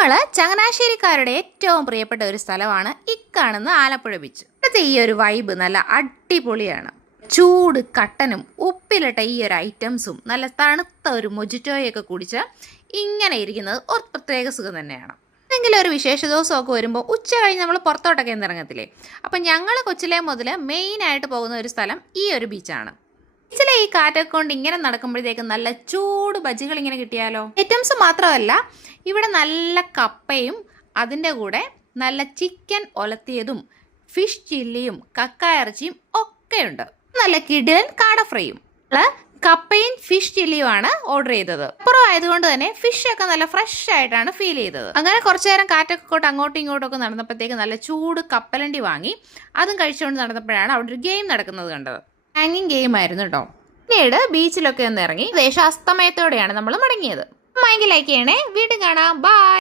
ഞങ്ങൾ ചങ്ങനാശ്ശേരിക്കാരുടെ ഏറ്റവും പ്രിയപ്പെട്ട ഒരു സ്ഥലമാണ് ഇക്കാണുന്ന ആലപ്പുഴ ബീച്ച്. ഇവിടുത്തെ ഈ ഒരു വൈബ് നല്ല അടിപൊളിയാണ്. ചൂട് കട്ടനും ഉപ്പിലിട്ട ഈ ഒരു ഐറ്റംസും നല്ല തണുത്ത ഒരു മൊജിറ്റോയൊക്കെ കുടിച്ച് ഇങ്ങനെ ഇരിക്കുന്നത് ഒരു പ്രത്യേക സുഖം തന്നെയാണ്. എന്തെങ്കിലും ഒരു വിശേഷ ദിവസമൊക്കെ വരുമ്പോൾ ഉച്ച കഴിഞ്ഞ് നമ്മൾ പുറത്തോട്ടൊക്കെ ഇറങ്ങത്തില്ലേ, അപ്പം ഞങ്ങൾ കൊച്ചിലെ മുതൽ മെയിനായിട്ട് പോകുന്ന ഒരു സ്ഥലം ഈ ഒരു ബീച്ചാണ്. ബീച്ചിലെ ഈ കാറ്റൊക്കെ കൊണ്ട് ഇങ്ങനെ നടക്കുമ്പോഴത്തേക്ക് നല്ല ചൂട് ബജ്ജികൾ ഇങ്ങനെ കിട്ടിയാലോ. ഐറ്റംസ് മാത്രമല്ല, ഇവിടെ നല്ല കപ്പയും അതിൻ്റെ കൂടെ നല്ല ചിക്കൻ ഒലത്തിയതും ഫിഷ് ചില്ലിയും കക്ക ഇറച്ചിയും ഒക്കെയുണ്ട്. നല്ല കിടിലൻ കാട ഫ്രൈയും. കപ്പയും ഫിഷ് ചില്ലിയുമാണ് ഓർഡർ ചെയ്തത്. അപ്പുറം ആയതുകൊണ്ട് തന്നെ ഫിഷ് ഒക്കെ നല്ല ഫ്രഷ് ആയിട്ടാണ് ഫീൽ ചെയ്തത്. അങ്ങനെ കുറച്ചു നേരം കാറ്റൊക്കെ കൊണ്ട് അങ്ങോട്ടും ഇങ്ങോട്ടും ഒക്കെ നടന്നപ്പോഴത്തേക്ക് നല്ല ചൂട് കപ്പലണ്ടി വാങ്ങി അതും കഴിച്ചുകൊണ്ട് നടന്നപ്പോഴാണ് അവിടെ ഒരു ഗെയിം നടക്കുന്നത് കണ്ടത്. ഹാങ്ങിങ് ഗെയിം ആയിരുന്നു കേട്ടോ. പിന്നീട് ബീച്ചിലൊക്കെ ഒന്ന് ഇറങ്ങി ദേശം അസ്തമയത്തോടെയാണ് നമ്മൾ മടങ്ങിയത്. ലൈക്ക് ചെയ്യണേ. വീണ്ടും കാണാം. ബൈ.